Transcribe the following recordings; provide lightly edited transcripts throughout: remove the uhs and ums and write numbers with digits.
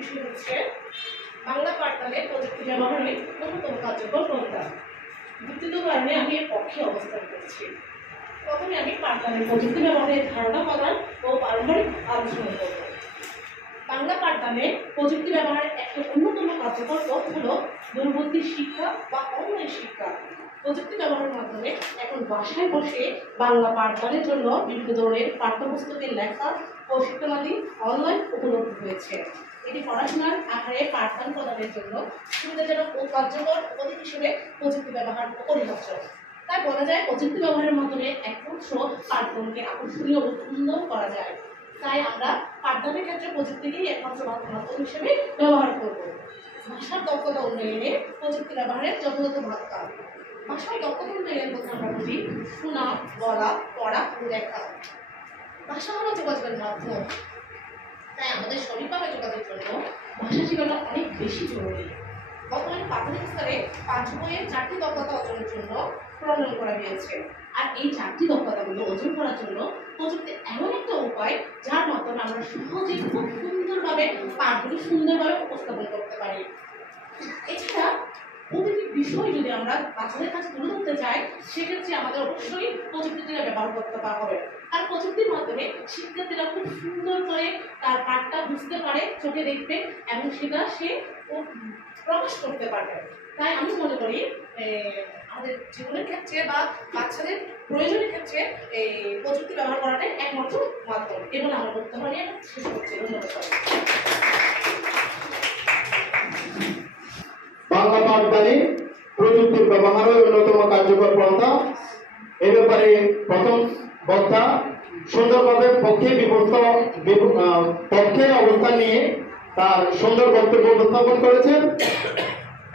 বিষয় হচ্ছে বাংলা পাঠদানে প্রযুক্তি ব্যবহারের অন্যতম কার্যকর পন্থা। যুক্তিত কারণে আমি এর পক্ষে অবস্থান করছি। প্রথমে আমি পাঠদানের প্রযুক্তি ব্যবহারের ধারণা প্রদান ও পারম্পরিক আলোচনা করব। বাংলা পাঠদানে প্রযুক্তি ব্যবহারের একটা অন্যতম কার্যকর পথ হলো দূরবর্তী শিক্ষা বা অনলাইন শিক্ষা। প্রযুক্তি ব্যবহারের মাধ্যমে এখন বাসায় বসে বাংলা পাঠদানের জন্য বিভিন্ন ধরনের পাঠ্যপুস্তকের লেখা ও শিক্ষাদি অনলাইন উপলব্ধ হয়েছে। এটি পড়াশোনার আকারে পাঠদান প্রদানের জন্য সুবিধাজনক ও কার্যকর উপাধি হিসেবে প্রযুক্তি ব্যবহার অপরিহার্য। তাই বলা যায় প্রযুক্তি ব্যবহারের মাধ্যমে একমাত্র পাঠদানকে আকর্ষণীয় ও সুন্দর করা যায়। তাই আমরা পাঠদানের ক্ষেত্রে প্রযুক্তিকেই একমাত্র মাধ্যম হিসেবে ব্যবহার করব। ভাষার দক্ষতা উন্নয়নে প্রযুক্তি ব্যবহারের যথাযথ ভূমিকা। ভাষার দক্ষতা উন্নয়নের মধ্যে আমরা বুঝি শোনা, বলা, পড়া ও লেখা। ভাষা হলো যোগাযোগের মাধ্যম, তাই আমাদের সঠিকভাবে যোগাযোগের জন্য ভাষা শেখানো অনেক বেশি জরুরি। বর্তমানে প্রাথমিক স্তরে পাঠ্যবইয়ের 4টি দক্ষতা অর্জনের জন্য প্রণয়ন করা হয়েছে। আর এই 4টি দক্ষতাগুলো অর্জন করার জন্য প্রযুক্তি এমন একটা উপায় যার মাধ্যমে আমরা সহজে খুব সুন্দরভাবে পাঠগুলি সুন্দরভাবে উপস্থাপন করতে পারি। এছাড়া প্রতিটি বিষয় যদি আমরা বাচ্চাদের কাছে তুলে ধরতে চাই, সেক্ষেত্রে আমাদের অবশ্যই প্রযুক্তিটা ব্যবহার করতে হবে। আর প্রযুক্তির মাধ্যমে শিক্ষার্থীরা খুব সুন্দর করে তার পাঠটা বুঝতে পারে, চোখে দেখবে এবং সেটা সে প্রকাশ করতে পারবে। তাই আমি মনে করি আমাদের জীবনের ক্ষেত্রে বা বাচ্চাদের প্রয়োজনের ক্ষেত্রে এই প্রযুক্তি ব্যবহার করাটাই একমাত্র মাধ্যম। এবং আমার বক্তব্য নিয়ে শেষ করছি। ধন্যবাদ। বাংলা পাঠদানে প্রযুক্তির ব্যবহারের অন্যতম কার্যকর পন্থা। এ ব্যাপারে প্রথম বক্তা সুন্দরভাবে পক্ষে অবস্থান নিয়ে তার সুন্দর বক্তব্য উপস্থাপন করেছেন।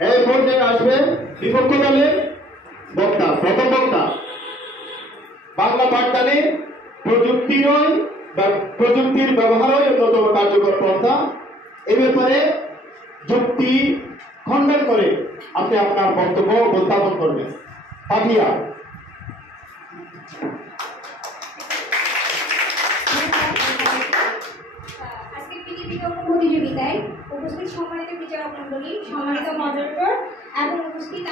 এই পর্যায়ে আসবে বিপক্ষ দলের বক্তা। প্রথম বক্তা বাংলা পাঠদানে প্রযুক্তির ব্যবহারই অন্যতম কার্যকর পন্থা। এ ব্যাপারে যুক্তি খণ্ডন করে আপনি আপনার বক্তব্য উপস্থাপন করবেন। পাপিয়া। আজকে প্রতিযোগিতায় উপস্থিত সম্মানিত বিচারক মন্ডলী, সম্মানিত মডারেটর এবং উপস্থিত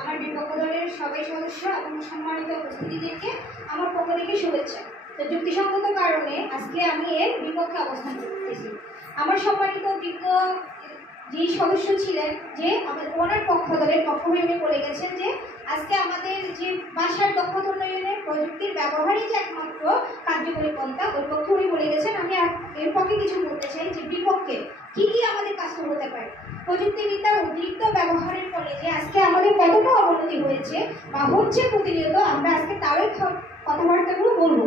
আমার বিপক্ষ দলের সবাই সদস্য এবং সম্মানিত উপস্থিতিদেরকে আমার পক্ষ থেকে শুভেচ্ছা। তো যুক্তিসঙ্গত কারণে আজকে আমি এর বিপক্ষে অবস্থান করতেছি। আমার সম্মানিত বিজ্ঞ যেই সদস্য ছিলেন যে আমাদের ওনার পক্ষ দলের পক্ষ হয়ে বলে গেছেন যে আজকে আমাদের যে ভাষার দক্ষতা উন্নয়নে প্রযুক্তির ব্যবহারই যে একমাত্র কার্যকরী পন্থা, ওই পক্ষ উনি বলে গেছেন। আমি এর পক্ষে কিছু বলতে চাই যে বিপক্ষে কি কি আমাদের কাজ হতে পারে। প্রযুক্তিবিদ্যার অতিরিক্ত ব্যবহারের ফলে যে আজকে আমাদের কতটা অবনতি হয়েছে বা হচ্ছে প্রতিনিয়ত, আমরা আজকে তারই কথাবার্তাগুলো বলবো।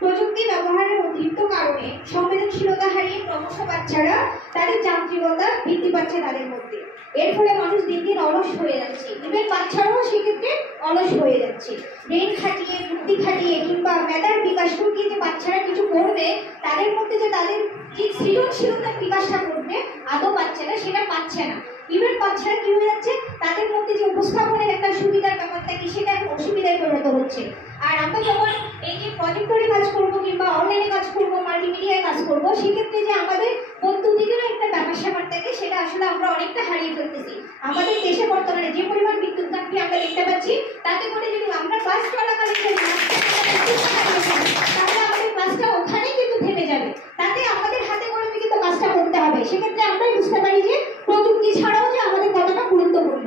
প্রযুক্তি ব্যবহারের অতিরিক্ত কারণে সংবেদনশীলতা হারিয়ে ক্রমশ বাচ্চারা তাদের যান্ত্রিকতা বৃদ্ধি পাচ্ছে তাদের মধ্যে। এর ফলে মানুষ দিন দিন অলস হয়ে যাচ্ছে, ইভেন বাচ্চারাও সেক্ষেত্রে অলস হয়ে যাচ্ছে। ব্রেন খাটিয়ে, বুদ্ধি খাটিয়ে কিংবা মেধার বিকাশ ঘটিয়ে যে বাচ্চারা কিছু করবে, তাদের মধ্যে যে তাদের যে সৃজনশীলতার বিকাশটা করবে আদৌ বাচ্চারা সেটা পাচ্ছে না। ইভেন বাচ্চারা কি হয়ে যাচ্ছে, তাদের মধ্যে যে উপস্থাপনের একটা সুবিধার ব্যাপারটা কি সেটা এখন অসুবিধায় পরিণত হচ্ছে। আর আমরা যখন এই যে প্রজেক্টরে কাজ করবো কিংবা অনলাইনে কাজ করবো, মাল্টিমিডিয়ায় কাজ করবো, সেক্ষেত্রে যে আমাদের বন্ধুদিকেরও একটা ব্যাপার স্যাপার থাকে, সেটা আসলে আমরা অনেকটা হারিয়ে ফেলতেছি। আমাদের দেশে বর্তমানে যে পরিমাণ বিদ্যুৎ ঘাটতি আমরা দেখতে পাচ্ছি, তাতে করে যদি আমরা ক্লাস চলাকালীন তাহলে আমাদের ক্লাসটা ওখানেই কিন্তু থেমে যাবে। তাতে আমাদের হাতে করে কিন্তু কাজটা করতে হবে। সেক্ষেত্রে আমরাই বুঝতে পারি যে প্রযুক্তি ছাড়াও যে আমাদের কতটা গুরুত্বপূর্ণ।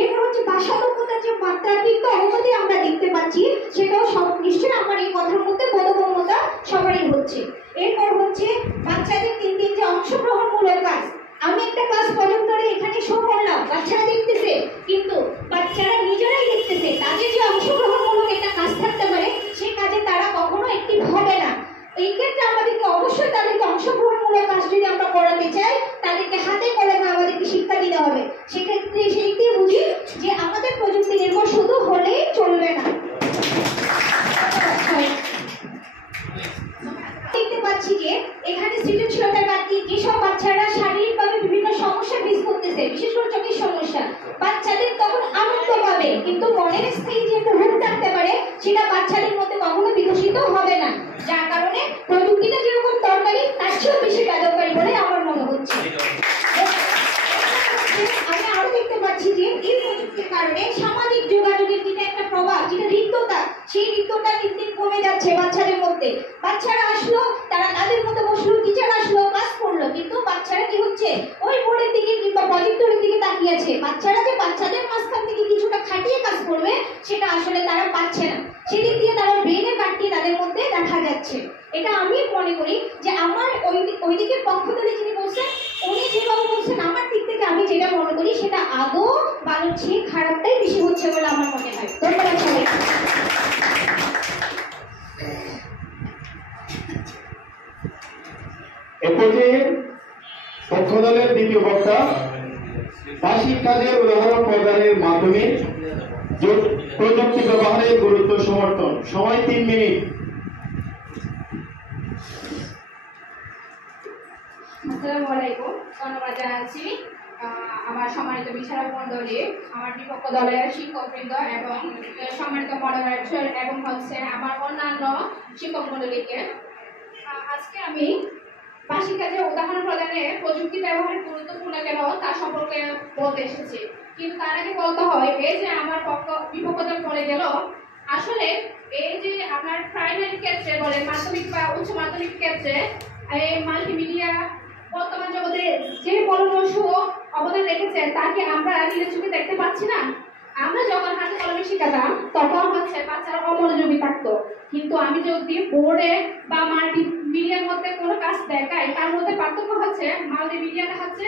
এরপর হচ্ছে ভাষা দক্ষতার যে মাত্রাতিরিক্ত অবনতি আমরা দেখতে পাচ্ছি, সেটাও সব নিশ্চয়ই আমার এই কথার মধ্যে বোধগম্যতা সবারই হচ্ছে। এরপর হচ্ছে বাচ্চাদের তিন যে অংশগ্রহণমূলক কাজ। আমি একটা ক্লাস প্রজেক্টরে এখানে শো করলাম, বাচ্চারা দেখতেছে, কিন্তু বাচ্চারা নিজেরাই দেখতেছে। তাদের যে অংশগ্রহণমূলক একটা কাজ থাকতে পারে, সেই কাজে তারা কখনো অ্যাক্টিভ হবে না। এই ক্ষেত্রে আমাদেরকে অবশ্যই তাদেরকে অংশগ্রহণমূলক কাজ যদি আমরা করাতে চাই, তাদেরকে হাতে কলমে আমাদেরকে শিক্ষা দিতে হবে। সেক্ষেত্রে সেইটি বুঝি যে আমাদের প্রযুক্তি নির্ভর শুধু হলেই চলবে না। দেখতে পাচ্ছি যে এখানে সৃজনশীলতার ঘাটতি, যেসব বাচ্চারা শারীরিকভাবে বিভিন্ন সমস্যা ফেস করতেছে, বিশেষ করে চোখের সমস্যা, বাচ্চাদের তখন আনন্দ পাবে, কিন্তু মনের স্থায়ী যে একটা রূপ থাকতে পারে, সেটা বাচ্চাদের মধ্যে কখনো বিকশিত হবে না। যার কারণে প্রযুক্তিটা যেরকম দরকারি, তার চেয়েও বেশি কার্যকরী বলে আমার বন্ধুত্বটা দিন দিন কমে যাচ্ছে বাচ্চাদের মধ্যে। বাচ্চারা আসলো, তারা তাদের মতো বসলো, টিচার আসলো, ক্লাস করলো, কিন্তু বাচ্চারা কি হচ্ছে ওই বোর্ডের দিকে কিংবা প্রজেক্টরের দিকে তাকিয়ে আছে। বাচ্চারা যে বাচ্চাদের মাঝখান থেকে কিছুটা খাটিয়ে কাজ করবে সেটা আসলে তারা পাচ্ছে না। সেদিক দিয়ে তারা ব্রেনে কাটিয়ে তাদের মধ্যে দেখা যাচ্ছে। এটা আমি মনে করি যে আমার ওই দিকের পক্ষ থেকে যিনি বলছেন উনি যেভাবে বলছেন, আমার দিক থেকে আমি যেটা মনে করি সেটা আদৌ ভালোর চেয়ে খারাপটাই বেশি হচ্ছে বলে আমার মনে হয়। ধন্যবাদ সবাই। এ পর্যায়ে পক্ষ দলের দ্বিতীয় বক্তা বার্ষিক কাজের উদাহরণ প্রদানের মাধ্যমে প্রযুক্তি ব্যবহারের গুরুত্ব সমর্থন। সময় 3 মিনিট। আসসালামু আলাইকুম, ধন্যবাদ জানাচ্ছি আমার সম্মানিত বিচারক মণ্ডলী, আমার বিপক্ষ দলের শিক্ষকবৃন্দ এবং সম্মানিত মডারেটর এবং হচ্ছে আমার অন্যান্য শিক্ষক মণ্ডলীকে। আজকে আমি বার্ষিক কাজে উদাহরণ প্রদানে প্রযুক্তি ব্যবহারের গুরুত্বপূর্ণ কেন তা সম্পর্কে বলতে এসেছি। কিন্তু তার আগে বলতে হয়, এই যে আমার বিপক্ষ দল বলে গেল, আসলে এই যে আপনার প্রাইমারি ক্ষেত্রে বলে মাধ্যমিক বা উচ্চ মাধ্যমিক ক্ষেত্রে এই মাল্টিমিডিয়া বর্তমান জগতে যে পরামর্শ অবদান রেখেছে তাকে আমরা নিজের চোখে দেখতে পাচ্ছি না। আমরা যখন হাতে কলমে শিখাতাম তখন হচ্ছে বাচ্চারা অমনোযোগী থাকতো, কিন্তু আমি যদি বোর্ডে বা মাল্টিমিডিয়ার মধ্যে কোনো কাজ দেখাই তার মধ্যে পার্থক্য হচ্ছে মাল্টিমিডিয়া দেখাচ্ছে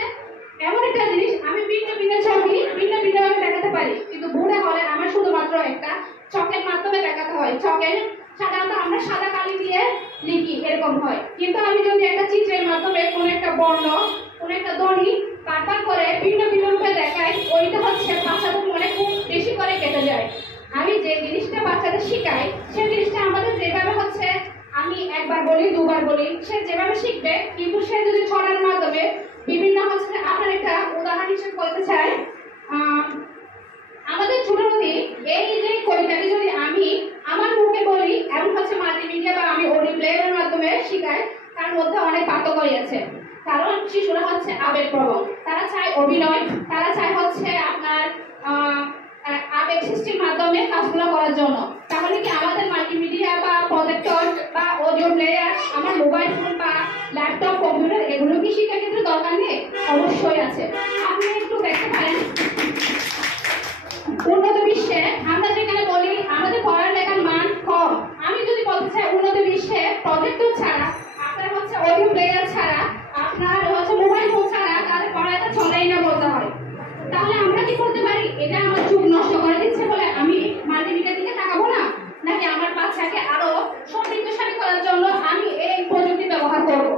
এমন একটা জিনিস আমি ভিন্ন ভিন্ন ছবি ভিন্ন ভিন্নভাবে দেখাতে পারি, কিন্তু বোর্ডে হলে আমার শুধুমাত্র একটা চকের মাধ্যমে দেখাতে হয়। চকের সাধারণত আমরা সাদা কালি দিয়ে লিখি, এরকম হয়, কিন্তু আমি যদি একটা চিত্রের মাধ্যমে কোনো একটা বর্ণ কোনো একটা ধ্বনি বারবার করে ভিন্ন ভিন্ন রূপে দেখাই, ওইটা হচ্ছে বাচ্চাদের মনে খুব বেশি করে কেটে যায়। আমি যে জিনিসটা বাচ্চাদের শিখাই সেই জিনিসটা আমাদের যেভাবে হচ্ছে আমি একবার বলি দুবার বলি সে যেভাবে শিখবে, কিন্তু সে যদি ছড়ার মাধ্যমে বিভিন্ন হচ্ছে আপনার একটা উদাহরণ হিসেবে বলতে চাই, আমাদের ছোটবেলাতে এই যে কবিতাটি যদি আমি আমার মুখে বলি এবং হচ্ছে মাল্টিমিডিয়া বা আমি অডিও প্লেয়ারের মাধ্যমে শিখাই, তার মধ্যে অনেক পার্থক্য আছে। কারণ শিশুরা হচ্ছে আবেগপ্রবণ, তারা চায় অভিনয়, তারা চায় হচ্ছে আপনার আবেগ সৃষ্টির মাধ্যমে কাজগুলো করার জন্য। তাহলে কি আমাদের মাল্টিমিডিয়া বা প্রজেক্টর বা অডিও প্লেয়ার, আমার মোবাইল ফোন বা ল্যাপটপ কম্পিউটার এগুলো কি শিক্ষার ক্ষেত্রে দরকার নেই? অবশ্যই আছে। আপনি একটু দেখতে পারেন উন্নত বিশ্বে আমরা যেখানে বলি আমাদের পড়ালেখার মান কম, আমি যদি বলতে চাই উন্নত বিশ্বে প্রজেক্টর ছাড়া, আপনার হচ্ছে অডিও প্লেয়ার ছাড়া, আপনার হচ্ছে মোবাইল ফোন ছাড়া তাদের পড়ালেখা চলেই না বলতে হয়। তাহলে আমরা কি করতে পারি? এটা আমার চোখ নষ্ট করে দিচ্ছে বলে আমি মাল্টিমিডিয়ার দিকে তাকাবো না, নাকি আমার বাচ্চাকে আরো সমৃদ্ধশালী করার জন্য আমি এই প্রযুক্তি ব্যবহার করব?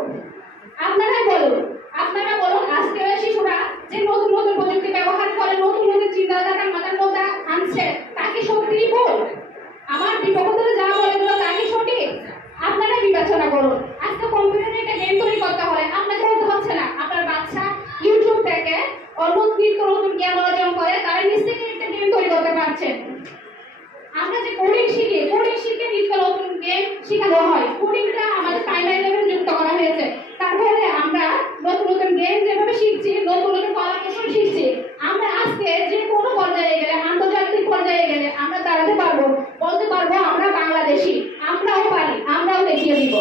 আপনারা বলুন আজকে শিশুরা যে নতুন নতুন প্রযুক্তি ব্যবহার করে নতুন নতুন চিন্তাধারা মাথার মধ্যে আনছে, তাকে সত্যি ভুল? আমার বিপক্ষ দলে যা বলে দিল তাকে সঠিক? আপনারা বিবেচনা করুন। আজকে কম্পিউটারে একটা গেম তৈরি করতে হলে আপনাকে বলতে হচ্ছে না, আপনার বাচ্চা ইউটিউব থেকে নিত্য নতুন জ্ঞান অর্জন করে তারা নিজ থেকে একটা গেম তৈরি করতে পারছেন। আমরা যে কোডিং শিখে নিত্য নতুন গেম শেখানো হয়, কোডিংটা আমাদের প্রাইমারি লেভেলে যুক্ত করা হয়েছে। তারপরে আমরা নতুন নতুন গেম যেভাবে শিখছি, নতুন নতুন কলা কৌশল শিখছি, আমরা আজকে যে কোনো পর্যায়ে গেলে, আন্তর্জাতিক পর্যায়ে গেলে আমরা দাঁড়াতে পারবো, বলতে পারবো আমরা বাংলাদেশি, আমরাও পারি, আমরাও দেখিয়ে দিব।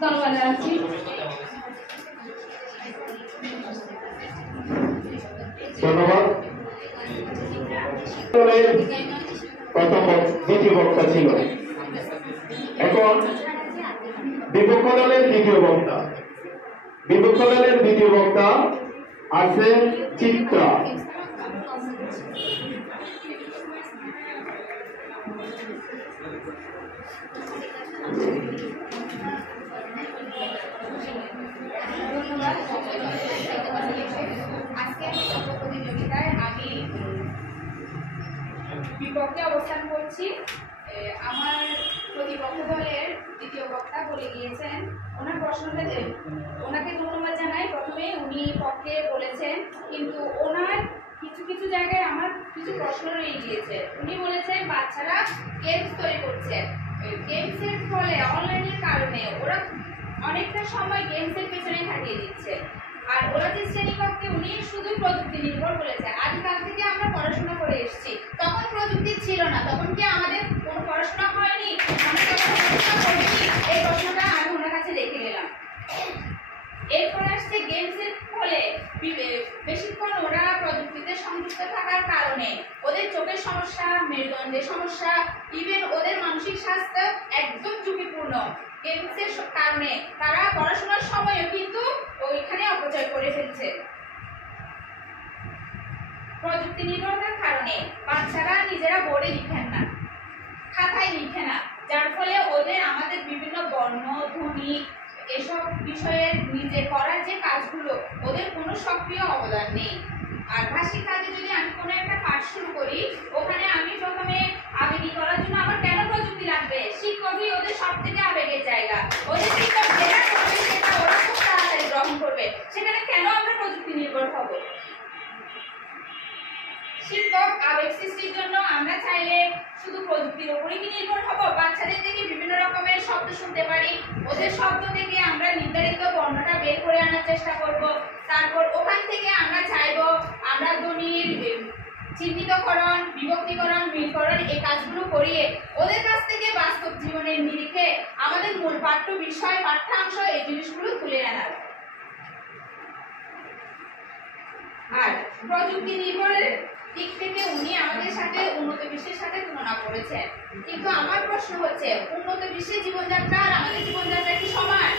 ধন্যবাদ জানাচ্ছি। ধন্যবাদ। দ্বিতীয় বক্তা ছিল, এখন বিপক্ষ দলের দ্বিতীয় বক্তা আছে চিত্রা। আজকে প্রতিযোগিতায় আমি বিপক্ষে অবস্থান করছি। আমার প্রতিপক্ষ দলের দ্বিতীয় বক্তা বলে গিয়েছেন, ওনার প্রশ্নটা ওনাকে ধন্যবাদ জানাই। প্রথমে উনি পক্ষে বলেছেন, কিন্তু ওনার কিছু কিছু জায়গায় আমার কিছু প্রশ্ন রয়ে গিয়েছে। উনি বলেছেন বাচ্চারা গেমস তৈরি করছে, গেমসের ফলে অনলাইনের কারণে ওরা অনেকটা সময় গেমসের পেছনে কাটিয়ে দিচ্ছে। আর ওরা যে শ্রেণীকক্ষে উনি শুধু প্রযুক্তি নির্ভর বলেছে। আদিকাল থেকে আমরা পড়াশোনা করে এসেছি, তখন প্রযুক্তি ছিল না, তখন কি আমাদের কোনো পড়াশোনা হয়নি, আমরা তখন পড়াশোনা করিনি? এই প্রশ্নটা আমি ওনার কাছে রেখে গেলাম। এরপর আসছে গেমসের ফলে বেশিক্ষণ ওরা প্রযুক্তিতে সংযুক্ত থাকার কারণে ওদের চোখের সমস্যা, মেরুদণ্ডের সমস্যা, ইভেন ওদের মানসিক স্বাস্থ্য একদম ঝুঁকিপূর্ণ। গেমসের কারণে তারা পড়াশোনার সময়ও কিন্তু ওইখানে অপচয় করে ফেলছে। প্রযুক্তি নির্ভরতার কারণে বাচ্চারা নিজেরা বোর্ডে লিখেন না, খাতায় লিখে না, যার ফলে ওদের আমাদের বিভিন্ন বর্ণ, ধ্বনি এসব বিষয়ে নিজে করার যে কাজগুলো ওদের কোনো সক্রিয় অবদান নেই। আর ভাষিক কাজে যদি আমি কোনো একটা পাঠ শুরু করি, ওখানে আমি প্রথমে আবেগী করার জন্য আমার কেন প্রযুক্তি লাগবে? শিক্ষকই ওদের সব থেকে আবেগের জায়গা। ওদের শিক্ষক যেটা করবে সেটা ওরা খুব তাড়াতাড়ি গ্রহণ করবে, সেখানে কেন আমরা প্রযুক্তি নির্ভর হব? শিক্ষক আবেগ সৃষ্টির জন্য আমরা চাইলে শুধু প্রযুক্তির উপরই কি নির্ভর হব? বাচ্চাদের থেকে বিভিন্ন রকমের শব্দ শুনতে পারি, ওদের শব্দ থেকে আমরা নির্ধারিত বর্ণটা বের করে আনার চেষ্টা করব। তারপর ওখান থেকে আমরা চাইবো আমরা ধ্বনির চিহ্নিতকরণ, বিভক্তিকরণ, মিলকরণ এই কাজগুলো করিয়ে ওদের কাছ থেকে বাস্তব জীবনের নিরিখে আমাদের মূল পাঠ্য বিষয়, পাঠ্যাংশ এই জিনিসগুলো তুলে আনার। আর প্রযুক্তি নির্ভরের দিক থেকে উনি আমাদের সাথে উন্নত বিশ্বের সাথে তুলনা করেছেন, কিন্তু আমার প্রশ্ন হচ্ছে উন্নত বিশ্বের জীবনযাত্রা আর আমাদের জীবনযাত্রা কি সমান?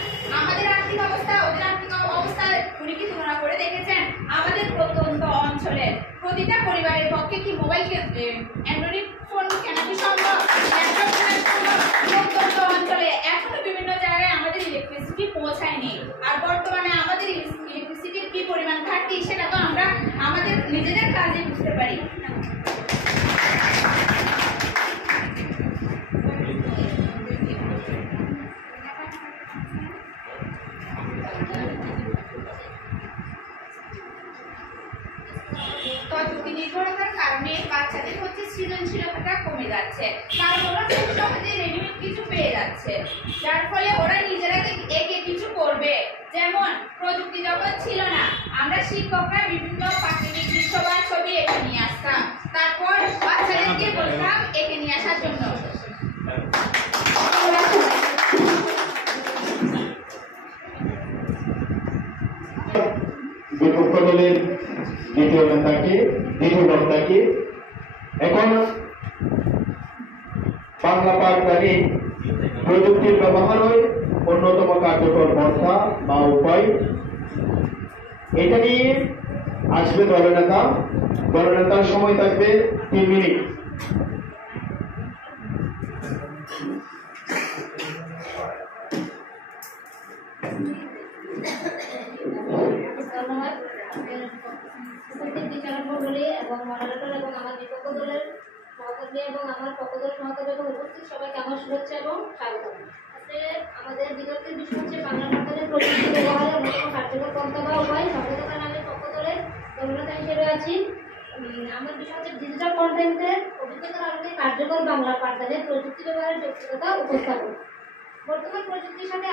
আমাদের আর্থিক অবস্থা ওদের আর্থিক অবস্থা উনি কি তুলনা করে দেখেছেন? আমাদের প্রত্যন্ত অঞ্চলের প্রতিটা পরিবারের পক্ষে কি মোবাইল অ্যান্ড্রয়েড ফোন কেনা কি সম্ভব? প্রত্যন্ত অঞ্চলে এখনো বিভিন্ন জায়গায় আমাদের ইলেকট্রিসিটি পৌঁছায়নি। আর বর্তমানে আমাদের ইলেকট্রিসিটির কি পরিমাণ ঘাটতি সেটা তো আমরা আমাদের নিজেদের কাজে বুঝতে পারি। প্রযুক্তি নির্ভরতার কারণে বাচ্চাদের হচ্ছে সৃজনশীলতা কমে যাচ্ছে, কারণ ওরা খুব সহজে রেডিমেড কিছু পেয়ে যাচ্ছে, যার ফলে ওরা নিজেরা একে কিছু করবে। যেমন প্রযুক্তি যখন ছিল না, আমরা শিক্ষকরা বিভিন্ন প্রাকৃতিক দৃশ্য বা ছবি এঁকে নিয়ে আসতাম, তারপর বাচ্চাদেরকে বলতাম এঁকে নিয়ে আসার জন্য। বিপক্ষ দলের দ্বিতীয় নেতাকে, দ্বিতীয় বক্তাকে এখন বাংলা পাঠদানে প্রযুক্তির ব্যবহারের অন্যতম কার্যকর পন্থা বা উপায়, এটা নিয়ে আসবে দলনেতা। দলনেতার সময় থাকবে 3 মিনিট। ধন্যবাদ। উপস্থিত বিচারক মণ্ডলী এবং মডারেটর এবং আমার বিপক্ষ দলের সহকর্মী এবং আমার পক্ষ দলের সহকর্মী এবং উপস্থিত সবাইকে আমার শুভেচ্ছা এবং স্বাগত। আজকে আমাদের বিতর্কের বিষয় হচ্ছে বাংলা ভাষার প্রযুক্তি ব্যবহারের অন্যতম কার্যকর পন্থা বা উপায়। সর্বদা আমি পক্ষ দলের দলনেতা হিসেবে আছি। আমার বিষয় হচ্ছে ডিজিটাল কন্টেন্টের অভিজ্ঞতার আলোকে কার্যকর বাংলা পাঠদানে প্রযুক্তি ব্যবহারের যৌক্তিকতা উপস্থাপন। বর্তমান প্রযুক্তির সাথে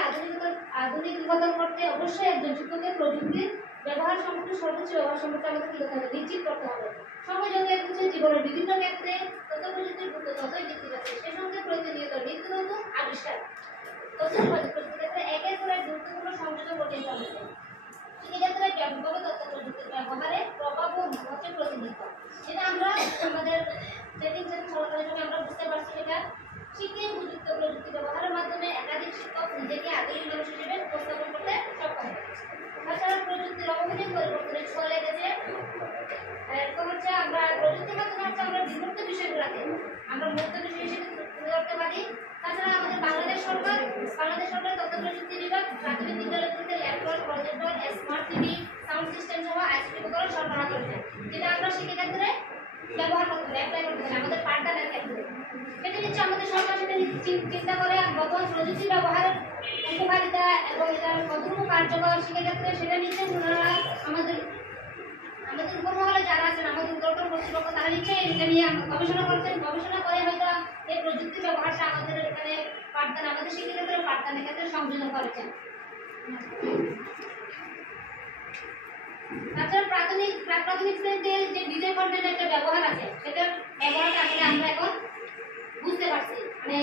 আধুনিকতা করতে অবশ্যই একজন শিক্ষকের প্রযুক্তির ব্যবহার সম্পর্কে সর্বোচ্চ ব্যবহার সম্পর্কে আমাদের কি করতে হবে? নিশ্চিত করতে হবে। সময় যত এগোচ্ছে জীবনের বিভিন্ন ক্ষেত্রে তথ্য প্রযুক্তির গুরুত্ব ততই বৃদ্ধি পাচ্ছে। সে সঙ্গে প্রতিনিয়ত নিত্য নতুন আবিষ্কার তথ্য প্রযুক্তির ক্ষেত্রে একের পর এক গুরুত্বপূর্ণ সংযোজন ঘটিয়ে চলেছে। সেক্ষেত্রে ব্যাপকভাবে তথ্য প্রযুক্তির ব্যবহারের প্রভাব ও হচ্ছে প্রতিনিধিত্ব, যেটা আমরা আমাদের ট্রেনিং চলাকালীন সময় আমরা বুঝতে পারছি। সেটা শিক্ষায় উপযুক্ত প্রযুক্তি ব্যবহারের মাধ্যমে একাধিক শিক্ষক নিজেকে আধুনিক মানুষ হিসেবে উপস্থাপন করতে সক্ষম হয়। তাছাড়া প্রযুক্তির অবদানের পরিবর্তনের ছোঁয়া লেগেছে। এরপর হচ্ছে আমরা প্রযুক্তির মাধ্যমে হচ্ছে আমরা বিমূর্ত বিষয়গুলোকে আমরা মূর্ত বিষয় হিসেবে তুলে ধরতে পারি। তাছাড়া আমাদের বাংলাদেশ সরকার তথ্য প্রযুক্তি বিভাগ প্রাথমিক বিদ্যালয়গুলিতে laptop, projector, smart TV, sound system সহ আইসিটি উপকরণ সরবরাহ করেছে, যেটা আমরা শিক্ষাক্ষেত্রে ব্যবহার করতে পারি, অ্যাপ্লাই করতে পারি আমাদের পাঠদানের ক্ষেত্রে। সেটা হচ্ছে আমাদের সরকার সেটা চিন্তা করে বর্তমান প্রযুক্তি ব্যবহারের উপকারিতা এবং এটা কতটুকু কার্যকর শিক্ষাক্ষেত্রে সেটা নিচ্ছে ওনারা আমাদের উপমহলে যারা আছেন আমাদের উত্তরতর কর্তৃপক্ষ তারা নিশ্চয়ই এটা নিয়ে গবেষণা করছেন। গবেষণা করে হয়তো এই প্রযুক্তি ব্যবহারটা আমাদের এখানে পাঠদান আমাদের শিক্ষাক্ষেত্রে পাঠদানের ক্ষেত্রে সংযোজন করেছেন। তাছাড়া প্রাথমিক শ্রেণীতে যে বিজয় কন্টেন্টের একটা ব্যবহার আছে, সেটার ব্যবহারটা আসলে আমরা এখন বুঝতে পারছি। মানে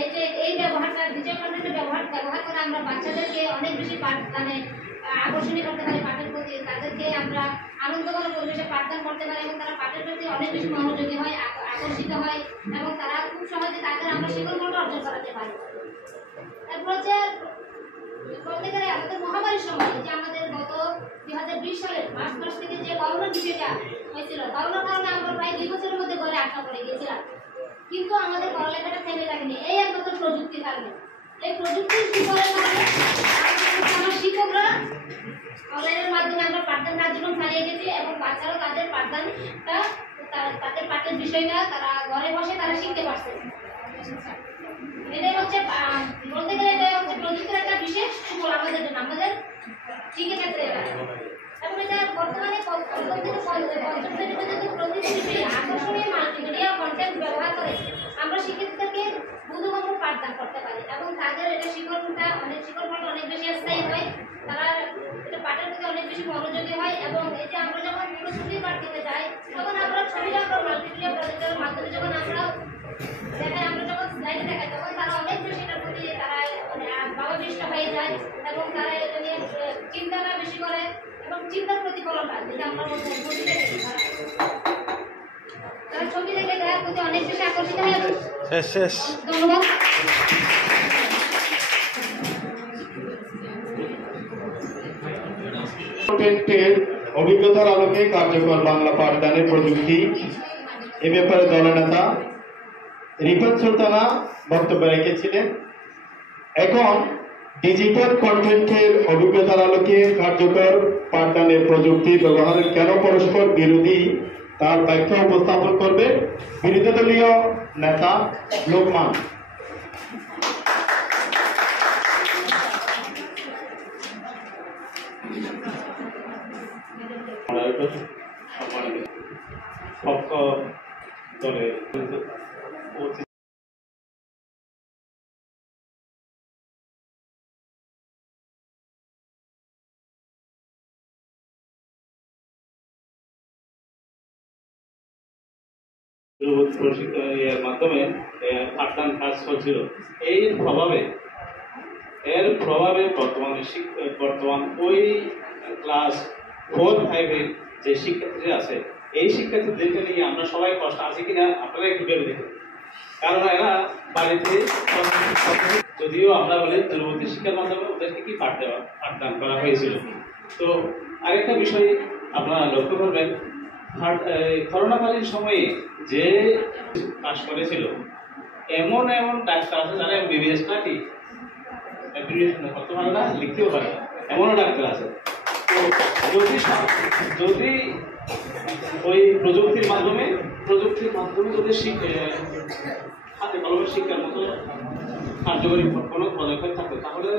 এই ব্যবহারটা, বিজয় কন্টেন্টের ব্যবহার করে আমরা বাচ্চাদেরকে অনেক বেশি মানে আকর্ষণীয় করতে পারি পাঠের প্রতি, তাদেরকে আমরা আনন্দকর পরিবেশে পাঠদান করতে পারি এবং তারা পাঠের প্রতি অনেক বেশি মনোযোগী হয়, আকর্ষিত হয় এবং তারা খুব সহজে তাদের আমরা শিকড়টা অর্জন করাতে পারি। তারপর হচ্ছে বলতে গেলে আমাদের মহামারীর সময় যে আমাদের গত 2020 সালের মার্চ মাস থেকে যে করোনা বিষয়টা হয়েছিল, করোনার কারণে আমরা প্রায় 2 বছরের মধ্যে ঘরে আটকা পড়ে গিয়েছিলাম, কিন্তু আমাদের পড়ালেখাটা থেমে থাকেনি এই একমাত্র প্রযুক্তির কারণে। এই প্রযুক্তির সুফলের কারণে আমার শিক্ষকরা অনলাইনের মাধ্যমে আমরা পাঠদান কার্যক্রম চালিয়ে গেছি এবং বাচ্চারাও তাদের পাঠদানটা, তাদের পাঠের বিষয়টা তারা ঘরে বসে তারা শিখতে পারছে। এটাই হচ্ছে বলতে গেলে এটা হচ্ছে প্রযুক্তির একটা বিশেষ সুফল আমাদের জন্য, আমাদের শিক্ষাক্ষেত্রে। এবং এটা বর্তমানে পঞ্চম থেকে পঞ্চম শ্রেণী পর্যন্ত প্রতিটি বিষয়ে আকর্ষণীয় মাল্টিমিডিয়া কন্টেন্ট ব্যবহার করে আমরা শিক্ষার্থীদেরকে বোধগম্য পাঠদান করতে পারি এবং তাদের এটা শিক্ষণটা অনেক বেশি স্থায়ী হয়, তারা এটা পাঠের প্রতি অনেক বেশি মনোযোগী হয়। এবং এই যে আমরা যখন কোনো ছবি পাঠ দিতে যাই তখন আমরা ছবিটা মাল্টিমিডিয়া প্রজেক্টের মাধ্যমে যখন আমরা দেখাই, আমরা যখন স্লাইডে দেখাই তখন তারা অনেক বেশি এটার প্রতি তারা মানে ভাবাবিষ্ট হয়ে যায় এবং তারা এটা নিয়ে চিন্তাটা বেশি করে এবং চিন্তার প্রতিফলনটা যেটা আমরা বলতে তারা ছবি দেখে দেখার প্রতি অনেক বেশি আকর্ষিত হয়। ধন্যবাদ। কন্টেন্টের অভিজ্ঞতার আলোকে কার্যকর বাংলা পাঠদানের প্রযুক্তি এ ব্যাপারে দলনেতা রিফাত সুলতানা বক্তব্য রেখেছিলেন। এখন ডিজিটাল কন্টেন্টের অভিজ্ঞতার আলোকে কার্যকর পাঠদানের প্রযুক্তি ব্যবহার কেন পরস্পর বিরোধী তার ব্যাখ্যা উপস্থাপন করবে বিরোধী দলীয় নেতা লোকমান। পক্ষ দলের প্রশিক্ষণের মাধ্যমে পাঠদান কাজ চলছিল। এর প্রভাবে বর্তমান ওই ক্লাস 4-5 যে শিক্ষার্থী আছে, এই শিক্ষার্থীদেরকে নিয়ে আমরা সবাই কষ্ট আছি কিনা আপনারা একটু ভেবে দেখুন। কারণ এরা বাড়িতে, যদিও আমরা বলি দূরবর্তী শিক্ষার মাধ্যমে ওদেরকে কি পাঠদান করা হয়েছিল। তো আরেকটা বিষয় আপনারা লক্ষ্য করবেন, করোনাকালীন সময়ে যে পাশ করেছিল এমন ডাক্তার আছে যারা MBBS নাকি করতে পারে না, লিখতেও পারে, এমনও ডাক্তার আছে। তো যদি ওই প্রযুক্তির মাধ্যমে যদি হাতে কলমে শিক্ষার মতো কার্যকরী কোনো পদক্ষেপ থাকতো তাহলে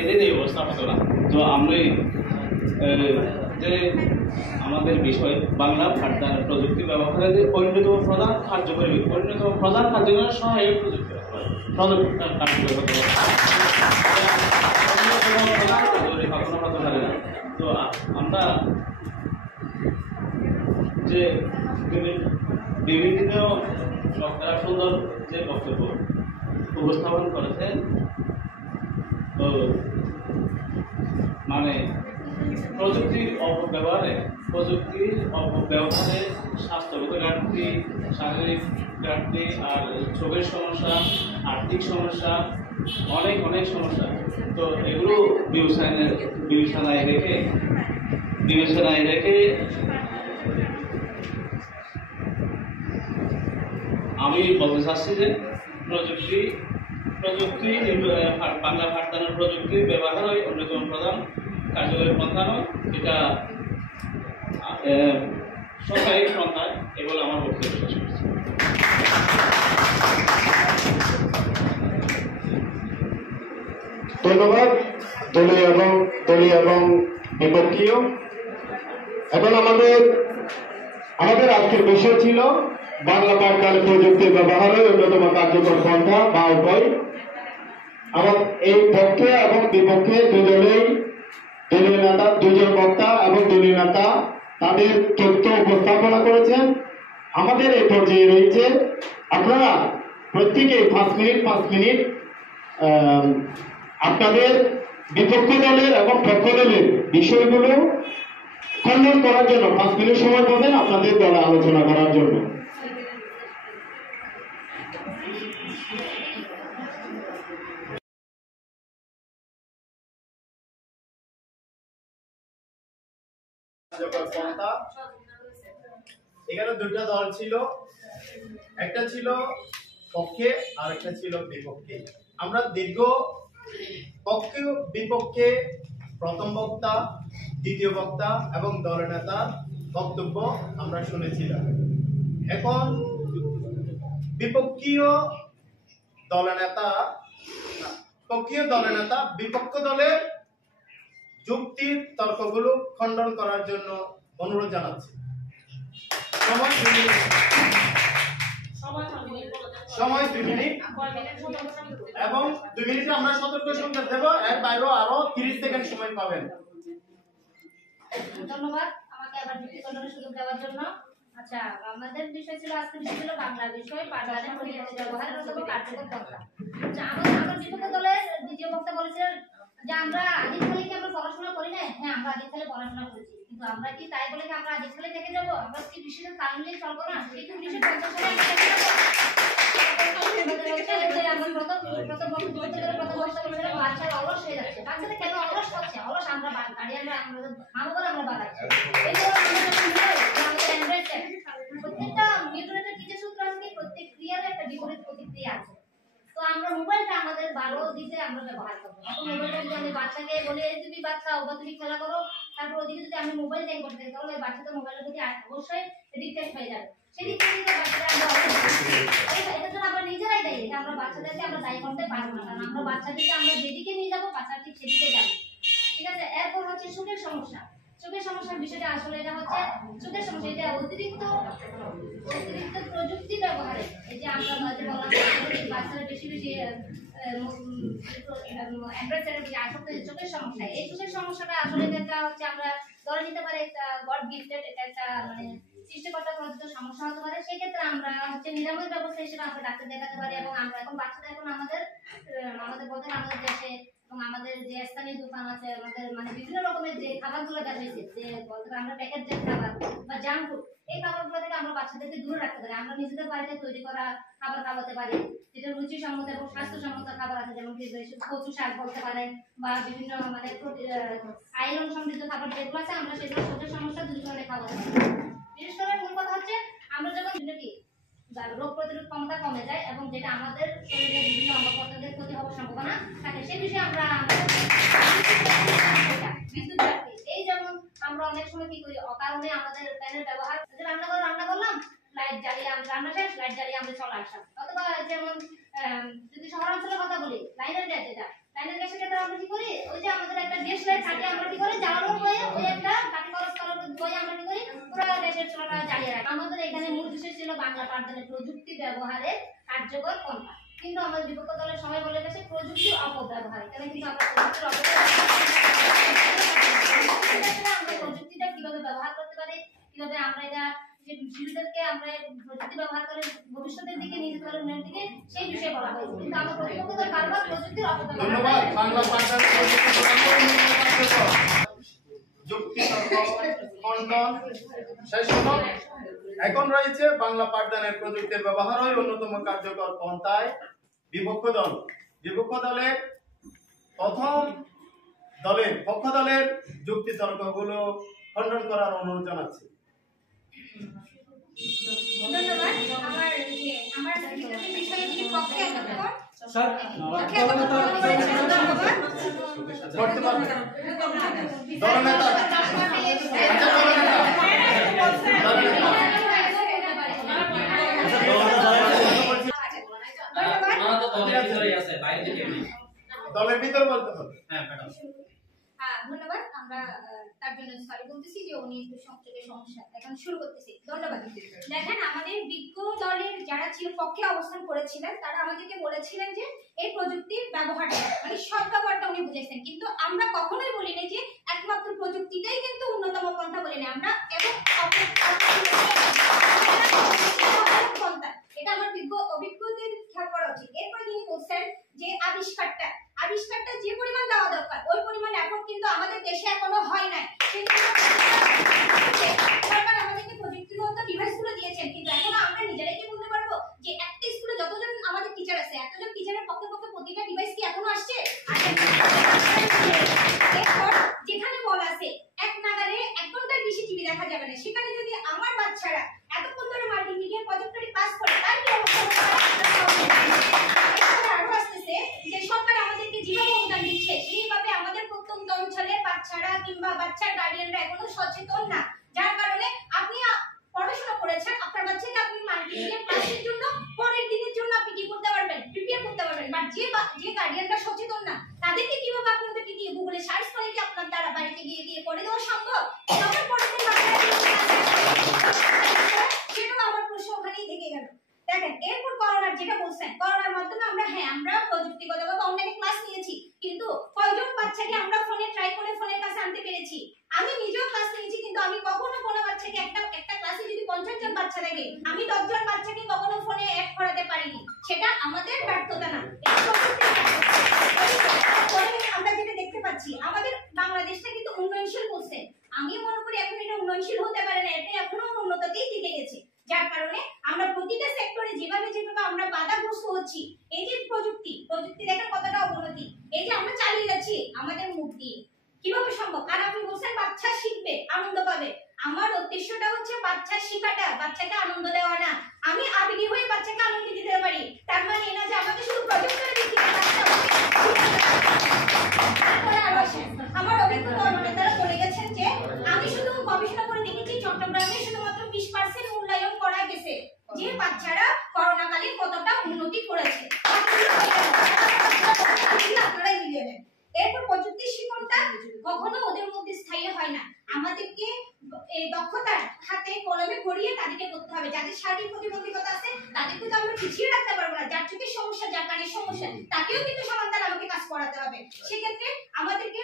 এদের এই অবস্থা হতো না। তো আমরা যে আমাদের বিষয় বাংলা পাঠদানের প্রযুক্তি ব্যবহারের যে অন্যতম প্রধান কার্যকরী সহায়ক প্রযুক্তি তো আমরা যে বিভিন্ন বক্তারা সুন্দর যে বক্তব্য উপস্থাপন করেছেন, তো মানে প্রযুক্তির অপব্যবহারে স্বাস্থ্যগত ঘাটতি, শারীরিক ঘাটতি, আর চোখের সমস্যা, আর্থিক সমস্যা, অনেক সমস্যা। তো এগুলো বিবেচনায় রেখে আমি বলতে চাচ্ছি যে প্রযুক্তি বাংলা পাঠদানের প্রযুক্তির ব্যবহার হয় অন্যতম প্রধান কার্যকরী পন্থা নয়, এটা সরকারি পন্থা। এগুলো আমার বক্তব্য শেষ করছি। ধন্যবাদ দলীয় এবং বিপক্ষীয়। এখন আমাদের আজকের বিষয় ছিল বাংলা পাঠদানের প্রযুক্তির ব্যবহারের অন্যতম কার্যকর পন্থা বা উপায়। আমার এই পক্ষে এবং বিপক্ষে দুজনেই দলীয় নেতা, দুজন বক্তা এবং দলীয় নেতা তাদের তথ্য উপস্থাপনা করেছেন। আমাদের এই পর্যায়ে রয়েছে আপনারা প্রত্যেকে 5 মিনিট আপনাদের বিপক্ষ দলের এবং পক্ষ দলের বিষয়গুলো খণ্ডন করার জন্য 5 মিনিট সময় পাবেন আপনাদের দলে আলোচনা করার জন্য। এখানে দুটো দল ছিল, একটা ছিল পক্ষে আর একটা ছিল বিপক্ষে। আমরা দীর্ঘ পক্ষে বিপক্ষে প্রথম বক্তা, দ্বিতীয় বক্তা এবং দলনেতার বক্তব্য আমরা শুনেছিলাম। এখন পক্ষীয় দলনেতা বিপক্ষ দলের যুক্তির তর্কগুলো খণ্ডন করার জন্য অনুরোধ জানাচ্ছি। সময় 2 মিনিট এবং 2 মিনিটে আমরা সতর্ক সংকেত দেব, এর বাইরেও আরো 30 সেকেন্ড সময় পাবেন। ধন্যবাদ আমাকে আবার যুক্তি করার সুযোগ দেওয়ার জন্য। আচ্ছা, আমাদের বিষয় ছিল, আজকে বিষয় ছিল বাংলা বিষয়, পাঠদানের প্রযুক্তি ব্যবহারের অন্যতম কার্যকর পন্থা। আচ্ছা, আমাদের বিপক্ষ দলের দ্বিতীয় বক্তা বলেছিলেন যে আমরা আদিত কালে কি আমরা পড়াশোনা করি না? হ্যাঁ, আমরা আদিত কালে পড়াশোনা করেছি, কিন্তু আমরা কি তাই বলে কি আমরা আদিত কালে থেকে যাবো? আমরা কি বিশ্বের কাল নিয়ে চলবো না? এই 1950 সালে আমরা থেকে যাবো। বাচ্চারা অলস হয়ে যাচ্ছে। বাচ্চারা কেন অলস হচ্ছে? অলস আমরা গার্ডিয়ানরা, আমরা আমরা বাড়াচ্ছি। প্রত্যেকটা নিউটনের কিছু সূত্র আছে, প্রত্যেক ক্রিয়ার একটা বিপরীত প্রতিক্রিয়া আছে। তো আমরা মোবাইলটা আমাদের ভালো দিকে আমরা ব্যবহার করবো। এখন মোবাইলটা যদি আমি বাচ্চাকে বলি তুমি বাচ্চা বা তুমি খেলা করো, তারপর ওদিকে যদি আমি মোবাইল টাইম করতে থাকি, তাহলে বাচ্চাটা মোবাইলের প্রতি অবশ্যই রিফ্লেক্ট হয়ে যাবে। সেদিক থেকে এটার জন্য আমরা নিজেরাই দায়ী। এটা আমরা বাচ্চাদেরকে আমরা দায়ী করতে পারবো না, কারণ আমরা বাচ্চাদেরকে আমরা যেদিকে নিয়ে যাবো বাচ্চা ঠিক সেদিকে যাবে। ঠিক আছে, এরপর হচ্ছে চোখের সমস্যা। চোখের সমস্যার বিষয়টা আসলে এটা হচ্ছে চোখের সমস্যা, এটা অতিরিক্ত প্রযুক্তি ব্যবহারে। এই যে আমরা বললাম বাচ্চারা বেশি অ্যান্ড্রয়েড সেটের প্রতি আসক্ত, চোখের সমস্যা। এই চোখের সমস্যাটা আসলে এটা হচ্ছে আমরা ধরে নিতে পারি একটা গড গিফটেড, এটা একটা মানে সৃষ্টিকর্তা প্রদত্ত সমস্যা হতে পারে। সেই ক্ষেত্রে আমরা হচ্ছে নিরাময় ব্যবস্থা হিসেবে আমরা ডাক্তার দেখাতে পারি। এবং আমরা এখন বাচ্চারা এখন আমাদের বলতে আমাদের দেশে এবং আমাদের যে স্থানীয় দোকান আছে, আমাদের মানে বিভিন্ন রকমের যে খাবারগুলো দেখা হয়েছে, যে বলতে পারি আমরা প্যাকেট জাতীয় খাবার বা জাঙ্ক ফুড, এই খাবারগুলো থেকে আমরা বাচ্চাদেরকে দূরে রাখতে পারি। আমরা নিজেদের বাড়িতে তৈরি করা খাবার খাওয়াতে পারি, যেটা রুচিসম্মত এবং স্বাস্থ্যসম্মত খাবার আছে, যেমন কচু শাক বলতে পারেন বা বিভিন্ন মানে আয়রন সমৃদ্ধ খাবার যেগুলো আছে, আমরা সেগুলো চোখের সমস্যা দূর করে খাওয়াতে পারি। বিশেষ করে মূল কথা হচ্ছে আমরা যখন রোগ প্রতিরোধ ক্ষমতা কমে যায় এবং যেটা আমাদের শরীরে বিভিন্ন অঙ্গ প্রত্যঙ্গের ক্ষতি হওয়ার সম্ভাবনা থাকে, সেই বিষয়ে আমরা বিদ্যুৎ ঘাটতি। এই যেমন আমরা অনেক সময় কি করি, অকারণে আমাদের ফ্যানের ব্যবহার, রান্না করলাম, লাইট জ্বালিয়ে রান্না শেষ, লাইট জ্বালিয়ে আমরা চলে আসলাম। অথবা যেমন যদি শহরাঞ্চলের কথা বলি, লাইনের গ্যাস, যেটা লাইনের গ্যাসের ক্ষেত্রে আমরা কি করি, ওই যে আমাদের একটা গ্যাস লাইট থাকে, আমরা কি করি জ্বালানোর পরে ওই একটা কাঠি খরচ করার পরে আমরা কি করি পুরো গ্যাসের চুলাটা জ্বালিয়ে রাখি। আমাদের এখানে মূল বিষয় ছিল বাংলা পাঠদানের প্রযুক্তি ব্যবহারে কার্যকর পন্থা, কিন্তু আমাদের বিপক্ষ দলের সবাই বলে গেছে প্রযুক্তির অপব্যবহার। এখানে কিন্তু আমরা প্রযুক্তিটা কিভাবে ব্যবহার করতে পারি, কিভাবে আমরা এটা শিশুদেরকে আমরা প্রযুক্তি ব্যবহার করে ভবিষ্যতের দিকে নিয়ে যেতে পারি, উন্নয়নের দিকে, সেই বিষয়ে বলা হয়েছে। কিন্তু আমরা প্রতিপক্ষ দল বারবার প্রযুক্তির অপব্যবহার। ধন্যবাদ। বাংলা পাঠদানের যুক্তি খণ্ডন শেষ হলো। এখন রয়েছে বাংলা পাঠদানের প্রযুক্তির ব্যবহারই অন্যতম কার্যকর পন্থায় বিপক্ষ দলের প্রথম দলের পক্ষ দলের যুক্তি তর্কগুলো খণ্ডন করার অনুরোধ জানাচ্ছি। ধন্যবাদ। আমার বিষয়ে যিনি পক্ষে করতে পারবেন দলনেতা। দলের ভিতরে বলতে হবে। ধন্যবাদ। আমরা আমরা তার জন্য সরি বলতেছি যে উনি একটু সংযোগের সমস্যা। এখন শুরু করতেছি। ধন্যবাদ। দেখেন, আমাদের বিজ্ঞ দলের যারা ছিল পক্ষে অবস্থান করেছিলেন তারা আমাদেরকে বলেছিলেন যে এই প্রযুক্তির ব্যবহারটা মানে সৎ ব্যবহারটা উনি বুঝেছেন, কিন্তু আমরা কখনোই বলিনি যে একমাত্র প্রযুক্তিটাই কিন্তু অন্যতম পন্থা বলিনি আমরা, এবং পন্থা এটা আমার অভিজ্ঞদের খেয়াল করা উচিত। এরপরে তিনি বলছেন যে আবিষ্কারটা যে পরিমাণ দেওয়া দরকার ওই পরিমাণ এফোর্ট কিন্তু আমাদের দেশে এখনো হয় নাই। সরকার আমাদেরকে প্রযুক্তিগত ডিভাইসগুলো দিয়েছেন, কিন্তু এখন আমরা নিজেরাই কি বলতে পারবো যে একটা স্কুলে যতজন আমাদের টিচার আছে এতজন টিচারের পক্ষে প্রতিটা ডিভাইস কি এখনো আসছে? এরপর যেখানে বলা আছে এক নাগারে 1 ঘন্টার বেশি টিভি দেখা যাবে না, সেখানে যদি আমার বাচ্চারা এতক্ষণ ধরে মাল্টিমিডিয়া প্রজেক্টরে ক্লাস করে তার কি অবস্থা আরো আসতেছে যে সরকার আমাদেরকে যেভাবে অনুদান দিচ্ছে সেইভাবে আমাদের প্রত্যন্ত অঞ্চলের বাচ্চারা কিংবা বাচ্চার গার্ডিয়ানরা এখনো সচেতন না, যার কারণে আপনি পড়াশোনা করেছেন আপনার বাচ্চাকে আপনি মাল্টিমিডিয়া ক্লাসের জন্য পরের দিনের জন্য আপনি কি করতে পারবেন, প্রিপেয়ার করতে পারবেন। বাট যে গার্ডিয়ানরা সচেতন না তাদেরকে কিভাবে আপনি ওদেরকে গিয়ে গুগলে সার্চ করে কি আপনার দ্বারা বাড়িতে গিয়ে করে দেওয়া সম্ভব? তখন পরের দিন সেটাও আমার প্রশ্ন ওখানেই থেকে গেল। দেখেন, এরপর করোনার যেটা বলছেন, করোনার মাধ্যমে আমরা প্রযুক্তিগতভাবে অনলাইনে ক্লাস নিয়েছি, কিন্তু কয়জন বাচ্চাকে আমরা ফোনে ট্রাই করে ফোনের কাছে আনতে পেরেছি? আমি নিজেও ক্লাস নিয়েছি, কিন্তু আমি কখনো কোনো বাচ্চাকে একটা ক্লাসে যদি 50 জন বাচ্চা থাকে আমি 10 জন বাচ্চাকে কখনো ফোনে অ্যাড করাতে পারিনি। সেটা আমাদের ব্যর্থতা না, আমরা যেটা দেখতে পাচ্ছি আমাদের বাংলাদেশটা কিন্তু উন্নয়নশীল বলছে, আমি মনে করি এখন এটা উন্নয়নশীল হতে পারে না, এটা এখনো উন্নততেই থেকে গেছে। যার কারণে আমরা প্রতিটা সেক্টরে যেভাবে আমরা বাধাগ্রস্ত হচ্ছি, এই যে প্রযুক্তি দেখার কতটা অবনতি, এই যে আমরা চালিয়ে যাচ্ছি আমাদের মুখ দিয়ে, কিভাবে সম্ভব? আর আপনি বলছেন বাচ্চা শিখবে, আনন্দ পাবে। আমার উদ্দেশ্যটা হচ্ছে বাচ্চা শিখাটা, বাচ্চাকে আনন্দ দেওয়া না। আমি আবেগী হয়ে বাচ্চাকে আনন্দ দিতে পারি, তার মানে না যে আমাকে শুধু প্রজেক্টরে দিতে আমার অভিজ্ঞতা তারা বলে গেছেন যে আমি শুধু গবেষণা করে দেখেছি চট্টগ্রামে শুধুমাত্র 20% মূল্যায়ন করা গেছে যে বাচ্চারা করোনাকালীন কতটা উন্নতি করেছে, আপনারাই মিলিয়ে নেন। এরপর প্রযুক্তি শিক্ষণটা কখনো ওদের মধ্যে স্থায়ী হয় না, আমাদেরকে এই দক্ষতার হাতে কলমে গড়িয়ে তাদেরকে করতে হবে। যাদের শারীরিক প্রতিবন্ধকতা আছে তাদেরকে তো আমরা পিছিয়ে রাখতে পারবো না, যার চোখের সমস্যা যার কানের সমস্যা তাকেও কিন্তু সমান তার আমাকে কাজ করাতে হবে। সেক্ষেত্রে আমাদেরকে